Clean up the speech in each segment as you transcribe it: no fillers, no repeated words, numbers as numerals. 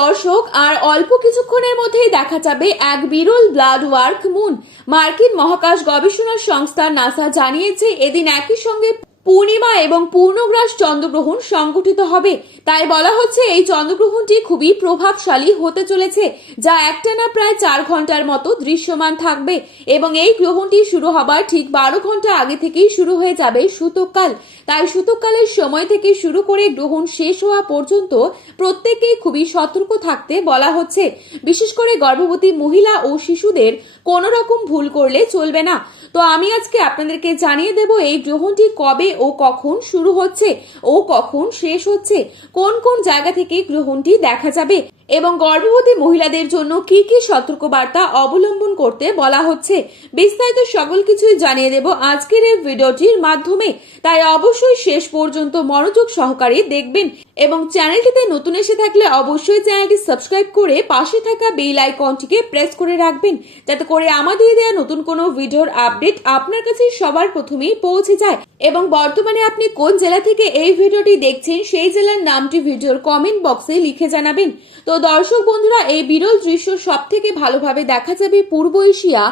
দর্শক, আর অল্প কিছুক্ষণের মধ্যেই দেখা যাবে এক বিরল ব্লাড ওয়ার্ক মুন। মার্কিন মহাকাশ গবেষণা সংস্থা নাসা জানিয়েছে এদিন একই সঙ্গে পূর্ণিমা এবং পূর্ণগ্রাস চন্দ্রগ্রহণ সংঘটিত হবে। তাই বলা হচ্ছে এই চন্দ্রগ্রহণটি খুবই প্রভাবশালী হতে চলেছে, যা একটানা প্রায় 4 ঘন্টার মতো দৃশ্যমান থাকবে এবং এই গ্রহণটি শুরু হবার ঠিক 12 ঘন্টা আগে থেকেই শুরু হয়ে যাবে সূতককাল। তাই সূতককালের সময় থেকে শুরু করে গ্রহণ শেষ হওয়া পর্যন্ত প্রত্যেককেই খুবই সতর্ক থাকতে বলা হচ্ছে। বিশেষ করে গর্ভবতী মহিলা ও শিশুদের কোনো রকম ভুল করলে চলবে না। তো আমি আজকে আপনাদেরকে জানিয়ে দেব এই গ্রহণটি কবে ও কখন শুরু হচ্ছে ও কখন শেষ হচ্ছে, কোন কোন জায়গা থেকে গ্রহণটি দেখা যাবে এবং গর্ভবতী মহিলাদের জন্য কি কি সতর্কবার্তা অবলম্বন করতে বলা হচ্ছে। বিস্তারিত সকল কিছুই জানিয়ে দেব আজকের এই ভিডিওটির মাধ্যমে। তাই অবশ্যই শেষ পর্যন্ত মনোযোগ সহকারে দেখবেন এবং চ্যানেলটিতে নতুন এসে থাকলে অবশ্যই চ্যানেলটি সাবস্ক্রাইব করে পাশে থাকা বেল আইকনটিকে প্রেস করে রাখবেন, যাতে করে আমাদের দেওয়া নতুন কোনো ভিডিওর আপডেট আপনার কাছে সবার প্রথমেই পৌঁছে যায়। এবং বর্তমানে আপনি কোন জেলা থেকে এই ভিডিওটি দেখছেন সেই জেলার নামটি ভিডিওর কমেন্ট বক্সে লিখে জানাবেন। তো দর্শক বন্ধুরা, এই বিরল দৃশ্য সব থেকে ভালোভাবে দেখা যাবে পূর্ব এশিয়া,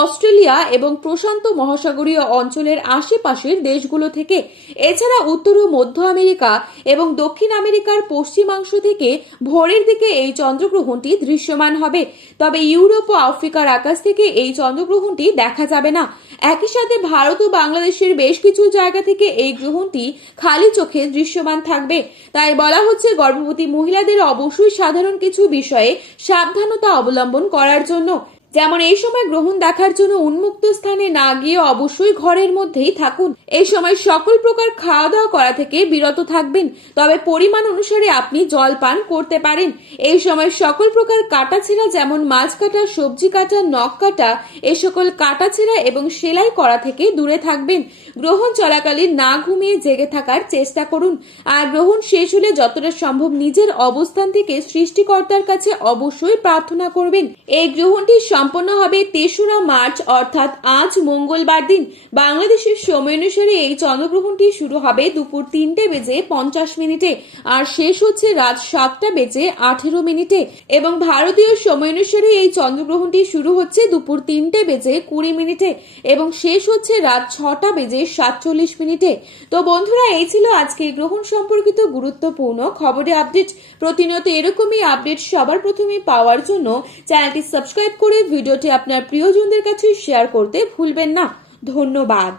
অস্ট্রেলিয়া এবং প্রশান্ত মহাসাগরীয় অঞ্চলের আশেপাশের দেশগুলো থেকে। এছাড়া উত্তর ও মধ্য আমেরিকা এবং দক্ষিণ আমেরিকার পশ্চিমাংশ থেকে ভোরের দিকে এই চন্দ্রগ্রহণটি দৃশ্যমান হবে। তবে ইউরোপ ও আফ্রিকার আকাশ থেকে এই চন্দ্রগ্রহণটি দেখা যাবে না। একই সাথে ভারত ও বাংলাদেশের বেশ কিছু জায়গা থেকে এই গ্রহণটি খালি চোখে দৃশ্যমান থাকবে। তাই বলা হচ্ছে গর্ভবতী মহিলাদের অবশ্যই সাধারণ কিছু বিষয়ে সাবধানতা অবলম্বন করার জন্য, যেমন এই সময় গ্রহণ দেখার জন্য উন্মুক্ত স্থানে না গিয়ে অবশ্যই ঘরের মধ্যেই থাকুন। এই সময় সকল প্রকার খাওয়া দাওয়া করা থেকে বিরত থাকবেন, তবে পরিমাণ অনুসারে আপনি জল পান করতে পারেন। এই সময় সকল প্রকার কাটাছেঁড়া, যেমন মাছ কাটা, সবজি কাটা, নখ কাটা, এ সকল কাটাছেঁড়া এবং সেলাই করা থেকে দূরে থাকবেন। গ্রহণ চলাকালীন না ঘুমিয়ে জেগে থাকার চেষ্টা করুন। আর গ্রহণ শেষ হলে যতটা সম্ভব নিজের অবস্থান থেকে সৃষ্টিকর্তার কাছে অবশ্যই প্রার্থনা করবেন। এই গ্রহণটি সম্পন্ন হবে 3রা মার্চ, অর্থাৎ আজ মঙ্গলবার দিন। বাংলাদেশের সময় অনুসারে এই চন্দ্রগ্রহণটি শুরু হবে দুপুর 3:50 আর শেষ হচ্ছে রাত 7:18 এবং ভারতীয় সময় অনুসারে এই চন্দ্রগ্রহণটি শুরু হচ্ছে দুপুর 3:20 এবং শেষ হচ্ছে রাত 6:47। তো বন্ধুরা, এই ছিল আজকে গ্রহণ সম্পর্কিত গুরুত্বপূর্ণ খবরের আপডেট। প্রতিনিয়ত এরকমই আপডেট সবার প্রথমে পাওয়ার জন্য চ্যানেলটি সাবস্ক্রাইব করে ভিডিওটি আপনার প্রিয়জনদের কাছে শেয়ার করতে ভুলবেন না। ধন্যবাদ।